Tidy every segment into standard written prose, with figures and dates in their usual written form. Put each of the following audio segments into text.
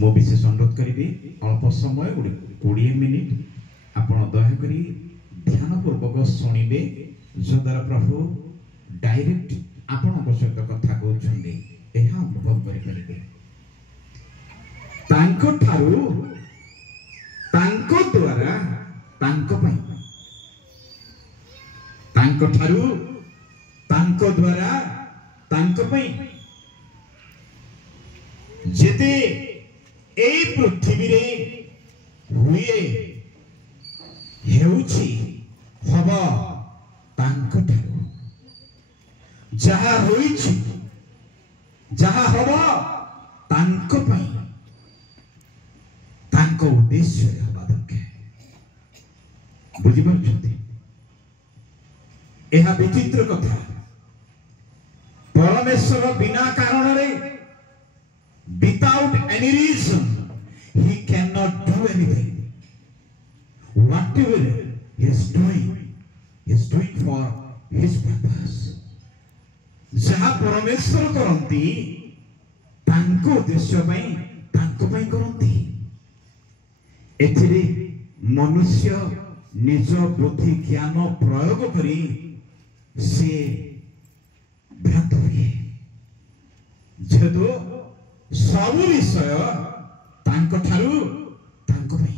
मो विशेष अनुरोध करी अल्प समय 20 मिनिट आपण दयाक ध्यान पूर्वक शुणिबे जो द्वारा प्रभु डायरेक्ट आपण सहित कथा कहते यह अनुभव करें तांको ठारू तांको द्वारा तांको पई तांको ठारू तांको द्वारा तांको पई जेते एई पृथ्वी रे हुए हेउछि हब तांको ठारू जहा होइछि जहा हब तांको पई तांको उद्देश्य हबा दरकार बुझि पाछथि एहा विचित्र कथा परमेश्वर बिना कारण रे without any reason he cannot do anything whatever he is doing for his purpose जहा परमेश्वर करंती तांको उद्देश्य पई तांको पई करंती एथिरे मनुष्य निज बुद्धि ज्ञान प्रयोग करी से भ्रांत हुए जेहेतु सब विषय तांको ठारू तांको पई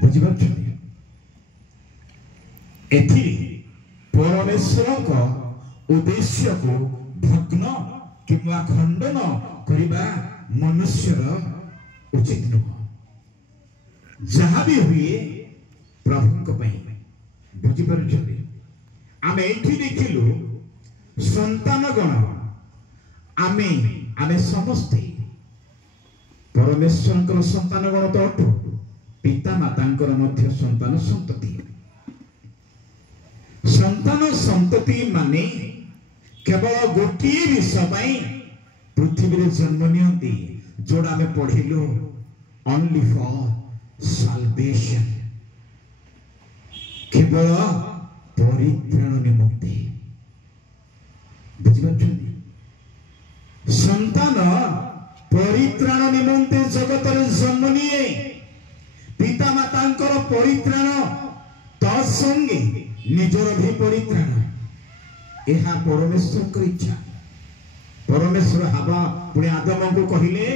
बुझिपाछथि एथिरे परमेश्वर को उद्देश्य को भग्न किंवा खंडन करिबा मनुष्यर उचित नुह जहाँ भी हुए प्रभु को पई बुझी पारुछथि आमे एठी देखिलु संतान गण आमे आमे समस्ते परमेश्वरଙ୍କର संतान गण तो अटु पिता माताଙ୍କର मध्य संतान संतति संतान संतति माने केवल गोटिए विषय पई पृथ्वी रे जन्म नियंती जोड़ा आमे पढिलु ओनली फॉर salvation केवल परित्राण निमंते बुझिपाछथि संतान परित्राण निमंते जगत रे जन्म निये पिता मातांकर परित्राण तत्संगे निजर भी परित्राण एहा परमेश्वर इच्छा परमेश्वर हवा पुणे आदम को कहिले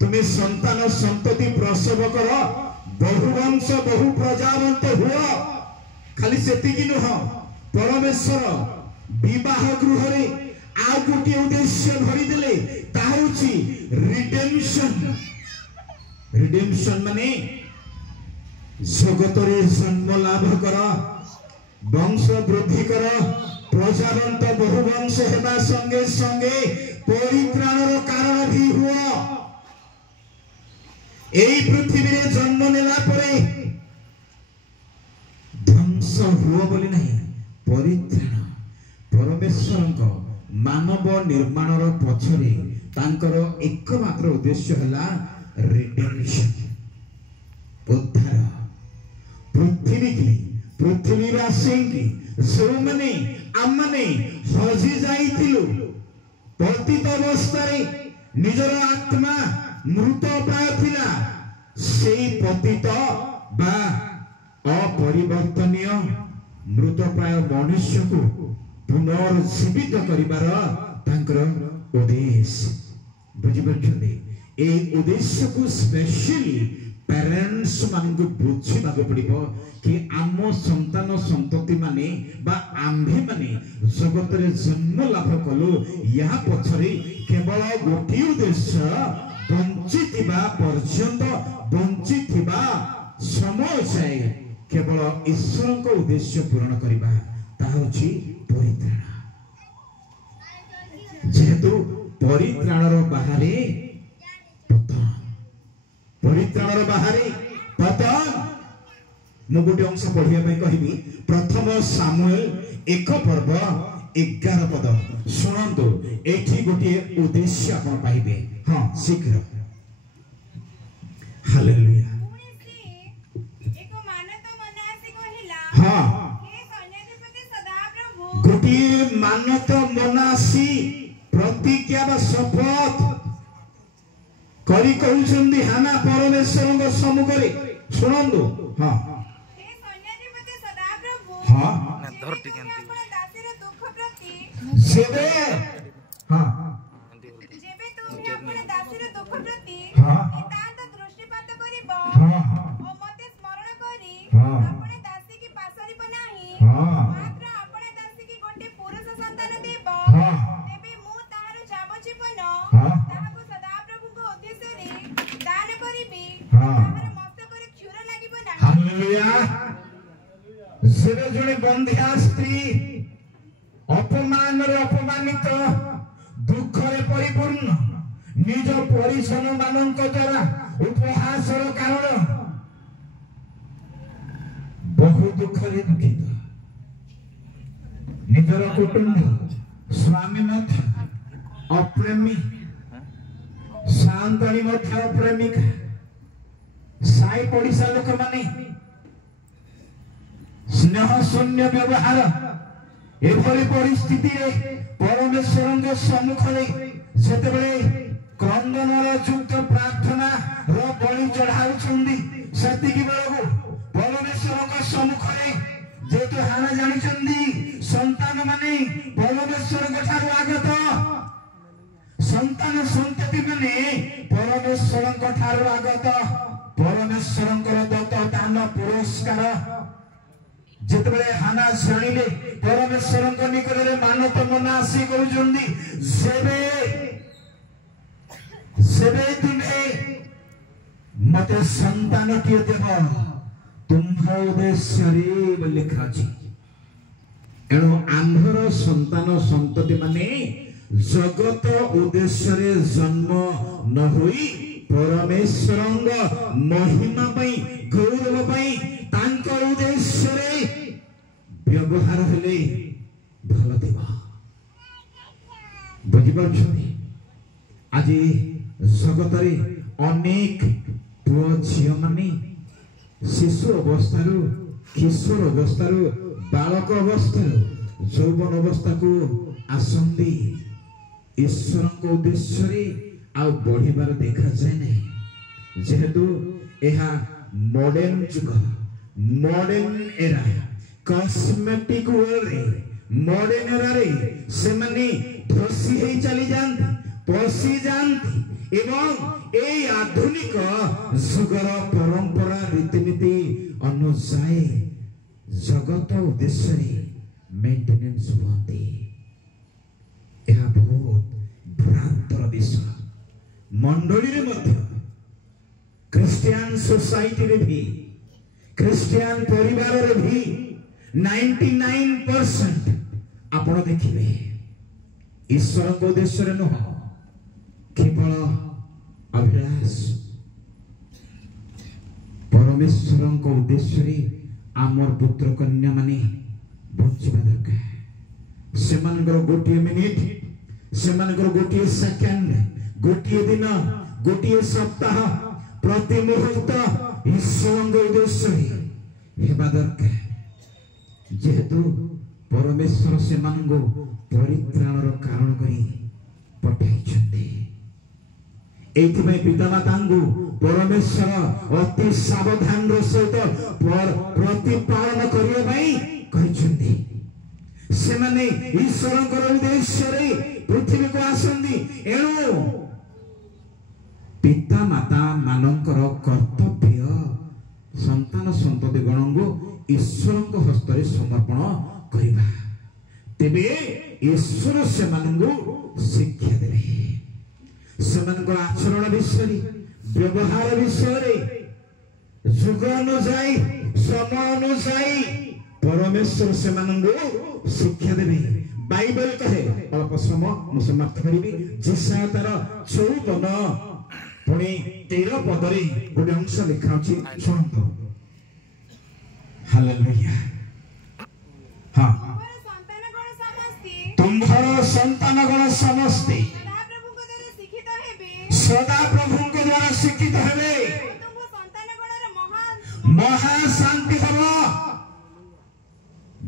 तुम्हें संतान संतति प्रसव कर बहुवंश बहु प्रजावंत हुआ खाली सेतिकी नुह परमेश्वर विवाह गृह रे आ गोटे उद्देश्य भरी देले ताहुची रिडेम्पशन रिडेम्पशन माने जगत रे जन्म लाभ कर वंश वृद्धि कर प्रजावंत बहुवंश हेबा संगे संगे परित्राणर कारण भी हुआ एई पृथ्वी रे जन्म नेला परे ध्वंस हुआ बोली नहीं परित्राण परमेश्वरଙ୍କ मानव निर्माणर पछरे तांकर एकमात्र उद्देश्य हला रिडेम्पशन उद्धार पृथ्वी की पृथ्वीवासी की जो माने आमने हजि जाइथिलु पतित अवस्था निजर आत्मा मृत प्राय थिला सेई पतित बा अपरिवर्तनीय मृत प्राय मनुष्य को पुनर्जीवित करिबार तांकर उद्देश्य बुझि पाछथि ए उद्देश्य को स्पेशली पेरेंट्स मान को बुझिबा पड़िबो कि आम संतान संतति माने बा आम्भे माने जगत रे जन्म लाभ कलु या पछरे केवल गोटी उद्देश्य बंचिथिबा पर्यंत बंचिथिबा समय जाए केवल ईश्वर को उद्देश्य पूर्ण करिबा ता होछि परित्राण जेहेतु परित्राणर बाहरे पतन परित्राणर बाहरे पतन मु गोटे अंश पढ़िया कहबी प्रथम सामुएल 1 पर्व 11 पद शुणु एठी गोटे उद्देश्य आपण पाइबे हां शीघ्र हालेलुया एक मानत मनासी कहिला हां हे सैन्याधिपति सदाप्रभु गोटे मानत मनासी प्रतिज्ञा बा शपथ କରି କହୁଛନ୍ତି ହାନା ପରମେଶ୍ୱରଙ୍କ ସମ୍ମୁଖରେ ଶୁଣନ୍ତୁ। ହଁ हे सैन्याधिपति सदाप्रभु ହଁ ଯେବେ ତୁମେ ଆପଣ ଦାସୀର ଦୁଃଖ ପ୍ରତି ସେବେ ହଁ ଯେବେ ତୁମେ ଆପଣ ଦାସୀର ଦୁଃଖ ପ୍ରତି ହଁ ଏକାନ୍ତ ଦୃଷ୍ଟିପାତ କରିବ ହଁ ଓ ମତେ ସ୍ମରଣ କରି ହଁ ଆପଣ ଦାସୀ କି ପାସରିବ ନାହିଁ ହଁ ମାତ୍ର ଆପଣ ଦାସୀ କି ଗୋଟେ ପୁରୁଷ ସନ୍ତାନ ଦେବ ହଁ ତେବେ ମୁଁ ତାହାର ଯାବଜୀବନ ହଁ ତାହାକୁ ସଦାପ୍ରଭୁଙ୍କ ଉଦ୍ଦେଶ୍ୟରେ ଦାନ କରିବି ହଁ ତାହାର ମସ୍ତକରେ କ୍ଷୁର ଲାଗିବ ନାହିଁ। ହାଲେଲୁୟା। ସେବେ ଜଣେ ବନ୍ଧ୍ୟା ସ୍ତ୍ରୀ ଅପମାନରେ ଅପମାନିତ ଦୁଃଖରେ ପରିପୂର୍ଣ୍ଣ ନିଜ ପରିଜନ ମାନଙ୍କ ଦ୍ୱାରା ଉପହାସର କାରଣ ବହୁ ଦୁଃଖରେ ଦୁଃଖିତ ନିଜର କୁଟୁମ୍ବ ସ୍ୱାମୀ ମଧ୍ୟ ଅପ୍ରେମୀ ସାନ୍ତାଣୀ ମଧ୍ୟ ପ୍ରେମିକା ସାଇ ପଡ଼ିଶା ଲୋକମାନେ ସ୍ନେହ ଶୂନ୍ୟ ବ୍ୟବହାର ଏଭଳି ପରିସ୍ଥିତିରେ ପରମେଶ୍ୱରଙ୍କ ସମ୍ମୁଖରେ ଯେତେବେଳେ କ୍ରନ୍ଦନର ଯୁକ୍ତ ପ୍ରାର୍ଥନାର ବଳି ଚଢାଉଛନ୍ତି ସେତିକି ବେଳକୁ ପରମେଶ୍ୱରଙ୍କ ସମ୍ମୁଖରେ ଯେହେତୁ ହାନା ଜାଣିଛନ୍ତି ସନ୍ତାନ ମାନେ ପରମେଶ୍ୱରଙ୍କ ଠାରୁ ଆଗତ ସନ୍ତାନ ସନ୍ତତି ମାନେ ପରମେଶ୍ୱରଙ୍କ ଠାରୁ ଆଗତ ପରମେଶ୍ୱରଙ୍କର ଦତ୍ତ ଦାନ ପୁରସ୍କାର ଯେତେବେଳେ ହାନା ଜାଣିଲେ ପରମେଶ୍ୱରଙ୍କ ନିକଟରେ ମାନତ ମନା ଆସି କରୁଛନ୍ତି ସେବେ ତୁମେ ମତେ ସନ୍ତାନଟିଏ ଦେବ ତୁମ୍ଭ ଉଦ୍ଦେଶ୍ୟରେ ବୋଲି ଲେଖା ଅଛି। ଏଣୁ ଆମ୍ଭର ସନ୍ତାନ ସନ୍ତତି ମାନେ ଜଗତ ଉଦ୍ଦେଶ୍ୟରେ ଜନ୍ମ ନ ହୋଇ ପରମେଶ୍ୱରଙ୍କ ମହିମା ପାଇଁ ଗୌରବ ପାଇଁ ତାଙ୍କ ଉଦ୍ଦେଶ୍ୟରେ ବ୍ୟବହାର ହେଲେ ଭଲ ଥିବ। ବୁଝିପାରୁଛନ୍ତି? ଆଜି ଜଗତରେ ଅନେକ ପୁଅ ଝିଅ ମାନେ ଶିଶୁ ଅବସ୍ଥାରୁ କିଶୋର ଅବସ୍ଥାରୁ ବାଳକ ଅବସ୍ଥାରୁ ଯୌବନ ଅବସ୍ଥାକୁ ଆସନ୍ତି ଈଶ୍ୱରଙ୍କ ଉଦ୍ଦେଶ୍ୟରେ ଆଉ ବଢିବାର ଦେଖାଯାଏ ନାହିଁ। ଯେହେତୁ ଏହା ମଡର୍ନ ଯୁଗ ମଡର୍ନ ଏରା କସ୍ମେଟିକ ୱର୍ଲ୍ଡରେ ମଡର୍ନ ଏରାରେ ସେମାନେ ଧସି ହେଇ ଚାଲି ଯାଆନ୍ତି ପଶି ଯାଆନ୍ତି ଏବଂ এই আধুনিক যুগର ପରମ୍ପରା ରୀତିନୀତି ଅନୁଯାୟୀ ଜଗତ ଉଦ୍ଦେଶ୍ୟରେ ମେଣ୍ଟେନାନ୍ସ ହୁଅନ୍ତି। ଏହା ବହୁତ ଭ୍ରାନ୍ତର ବିଷୟ। ମଣ୍ଡଳୀରେ ମଧ୍ୟ ଖ୍ରୀଷ୍ଟିଆନ ସୋସାଇଟିରେ ବି ଖ୍ରୀଷ୍ଟିଆନ ପରିବାରରେ ବି 99% ଆପଣ ଦେଖିବେ ଈଶ୍ୱରଙ୍କ ଉଦ୍ଦେଶ୍ୟରେ ନୁହଁ କେବଳ अभिलाष परमेश्वरଙ୍କ उद्देश्य आमर पुत्र कन्या माने बंचिबा दरकार। सेमानकर गोटे मिनिट सेमानकर गोटे सेकेंड गोटे दिन गोटे सप्ताह प्रति मुहूर्त ईश्वरଙ୍କ उद्देश्य हेबा दरकार। जेहेतु परमेश्वर सेमानଙ୍କୁ परित्राणर कारण करी पठाइछन्ते एथिପାଇଁ पितामाताଙ୍କୁ परमेश्वर अति सावधान सहित प्रतिपालन करिया भाई कहछन्ती। सेमाने ईश्वरଙ୍କର उद्देश्य पृथ्वी को आसंदी। एणु पितामाता मानकर कर्तव्य संतान संतति गणଙ୍କୁ ईश्वरଙ୍କ हस्तरे समर्पण करिबा। तेबे ईश्वर सेमानଙ୍କୁ शिक्षा देबे। सेमानकर आचरण विषय व्यवहार विषय जुग अनुसाई समय अनुसाई परमेश्वर सेमानଙ୍କୁ शिक्षा देबे। बाइबल कहे अल्प समय मु समाप्त करिबी जेसाया तार 54 पुणी 13 पदरे गोटे अंश लिखा अछि सुनतो। हालेलुया। हां तुम्हार संतानगण समस्ते सदा प्रभु के द्वारा शिक्षित हेबे महाशांति हब।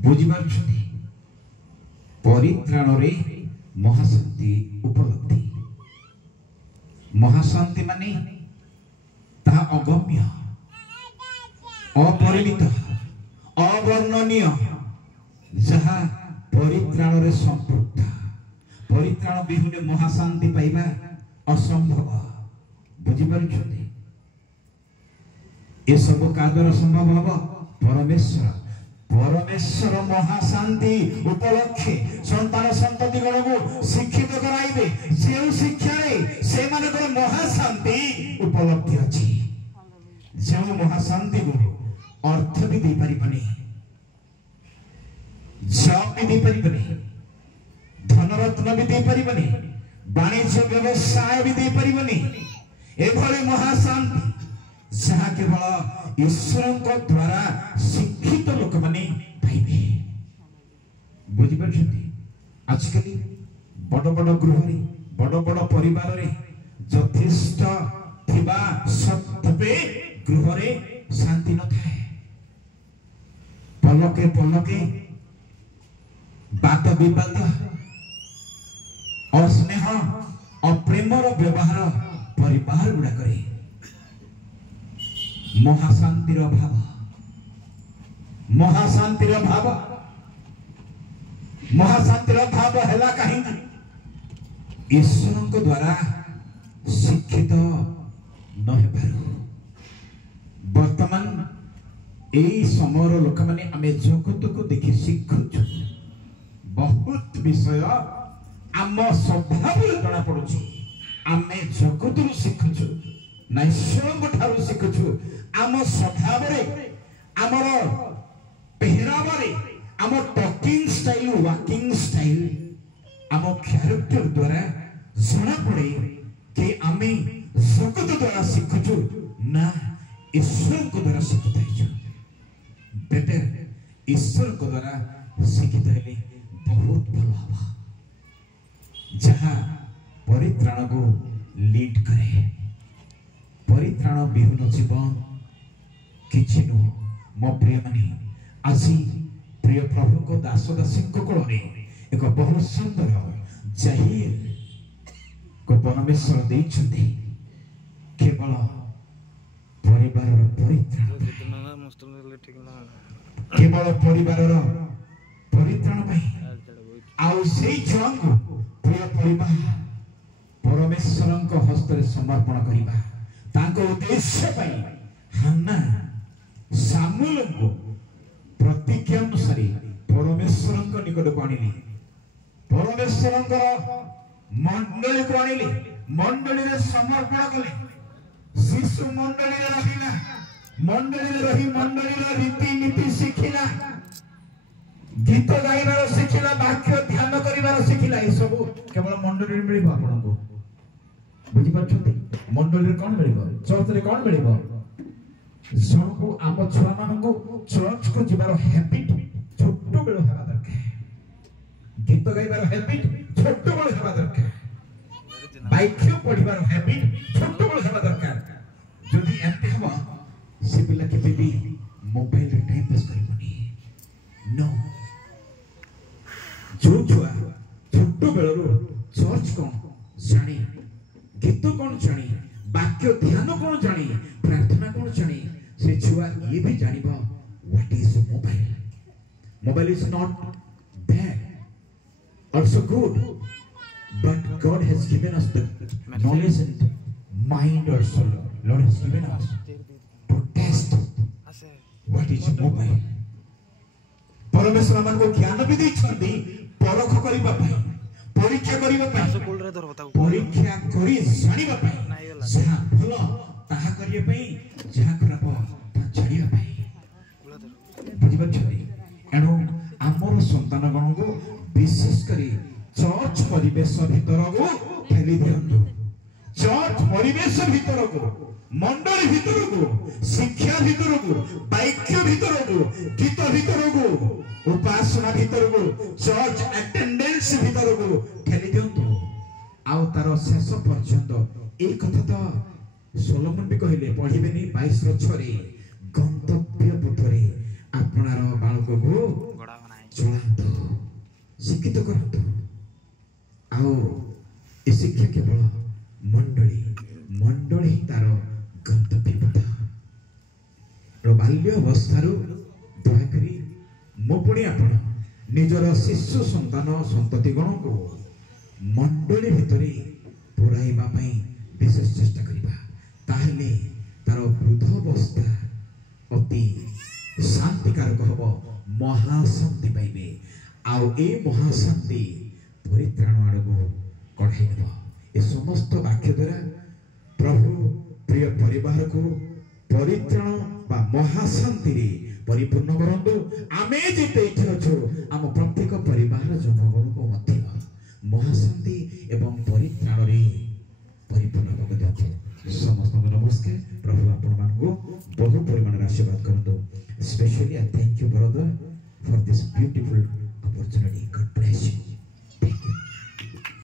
बुझिपारुछथि परित्राण रे महाशांति उपलब्धि महाशांति माने ता अगम्य अपरिमित अवर्णनीय जहा परित्राण रे संपृक्त परित्राण बिहुने महाशांति पाइबा असंभव बुझी पारुछथि ए सब कादर संभव हबो परमेश्वर परमेश्वर महाशांति उपलक्षे संतान संतति गण को शिक्षित कराइबे जे शिक्षा रे से माने को महाशांति उपलब्धि अछि जे महाशांति को अर्थ भी दे परिबनी जॉब भी दे परिबनी धनरत्न भी दे परिबनी वाणिज्य व्यवसाय भी दे परिबनी एभली महाशांति जहा केवल ईश्वर को द्वारा शिक्षित लोक माने पाइबे बुझी पाछथि आजकल बड़ बड़ गृह रे बड़ बड़ परिवार रे यथेष्ट थिबा सत्वे गृह रे शांति न थाए पलके बात विवाद अस्नेह अप्रेमर व्यवहार परिवार गुड़ा करे महाशांतिर भाव हैला कहीं ईश्वर को द्वारा शिक्षित न हेबारु वर्तमान एई समर लोक माने आमे जगत को देखि शिखुछु बहुत विषय आम स्वभाव जना पड़ुछि आमे जगत रु शिखुछु ना ईश्वर ठारू शिखुछु आम स्वभाव रे आमर पहराव रे आम टॉकिंग स्टाइल वॉकिंग स्टाइल आम कैरेक्टर द्वारा जना पड़े कि आमे जगत द्वारा शिखुछु ना ईश्वर को द्वारा शिखित है बेटर ईश्वर को द्वारा शिखित है बहुत भल हवा जहाँ परित्राण को लीड करे परित्राण विहुन जीवन किछि नुह मो प्रिय माने आज प्रिय प्रभु को दास दासी कोल एक बहुत सुंदर जाहिर को परमेश्वर देइछथि केवल परिवार परित्राण केवल परिवार परित्राण आउ से प्रिय परिवार परमेश्वर हस्त समर्पण करवा तांको उद्देश्य हान्ना सामुएल को प्रतिज्ञा अनुसार परमेश्वर निकट को आनिले परमेश्वर मंडली को आनिले मंडली रे समर्पण कले शिशु मंडली रे रहिला मंडली रे रही मंडली रे रीति नीति शिखिला गीत गाइबार शिखिला वाक्य ध्यान करिबार शिखिला ए सब केवल मंडली रे मिलिबो आपनको बुझी पाछथि मंडली रे कोन मिलिबो चर्च रे कोन मिलिबो जनको आम छुआ मानको चर्च को जिबार हैबिट छोट बेलो हेबा दरकार गीत गाइबार हैबिट छोट बेलो हेबा दरकार वाक्य पढिबार हैबिट छोट बेलो हेबा दरकार जदि एते हबा से पिला के बेबी मोबाइल रे टाइम पास करबनी नो जो छुआ छोट बेलो चर्च कोन जाने गीत कोन जाने वाक्य ध्यान कोन जाने प्रार्थना कोन जाने से छुआ ये भी जानिबा what is mobile is not bad also good but God has given us the knowledge and mind also Lord has given us to test what is mobile परमेश्वर मन को ज्ञान भी दैछन्ती परख करिबा पई परीक्षा करिबा पई परीक्षा करी जानिबा पई जहा भलो ताहा करिया पई जहा खराब ता छाडिया पई बुझि पछथि एनो हमर संतान गण को विशेष करी चर्च परिवेश भीतर को ठेली दियंतु चर्च परिवेश भीतर को मंडली भीतर को शिक्षा भीतर को वाक्य भीतर को गीत भीतर को उपासना भीतर को चर्च अटेंडेंस भीतर को ठेली दियंतु आउ तार शेष पर्यंत एक कथा तो सोलोमन भी कहले पढिबेनी 22 रो 6 रे गंतव्य पथरे आपनार बालक को चलांतु शिक्षित करंतु आउ ए शिक्षा केवल मंडली मंडली तार गंतव्य पथ बाल्य अवस्थार दयाकरी मो पुणी आपण निजर शिशु संतान संततिगण को मंडली भितर पुराइबा विशेष चेष्टा करिबा ताहले तार वृद्धावस्था अति शांतिकारक हब महाशांति पाइबे आउ ए महाशांति परित्राण आड़क कढ़ाई नेब। ए समस्त वाक्य द्वारा प्रभु प्रिय परिवार को परित्राण बा महाशांति रे परिपूर्ण करंतु। आमे जेते इथे अछु आम प्रत्येक परिवार जनगण को मध्य महाशांति एवं परित्राण रे परिपूर्ण होगा दियंतु। समस्त नमस्कार। प्रभु आपण मान को बहु परिमाण आशीर्वाद करंतु। Especially I thank you brother for this beautiful opportunity. God bless you.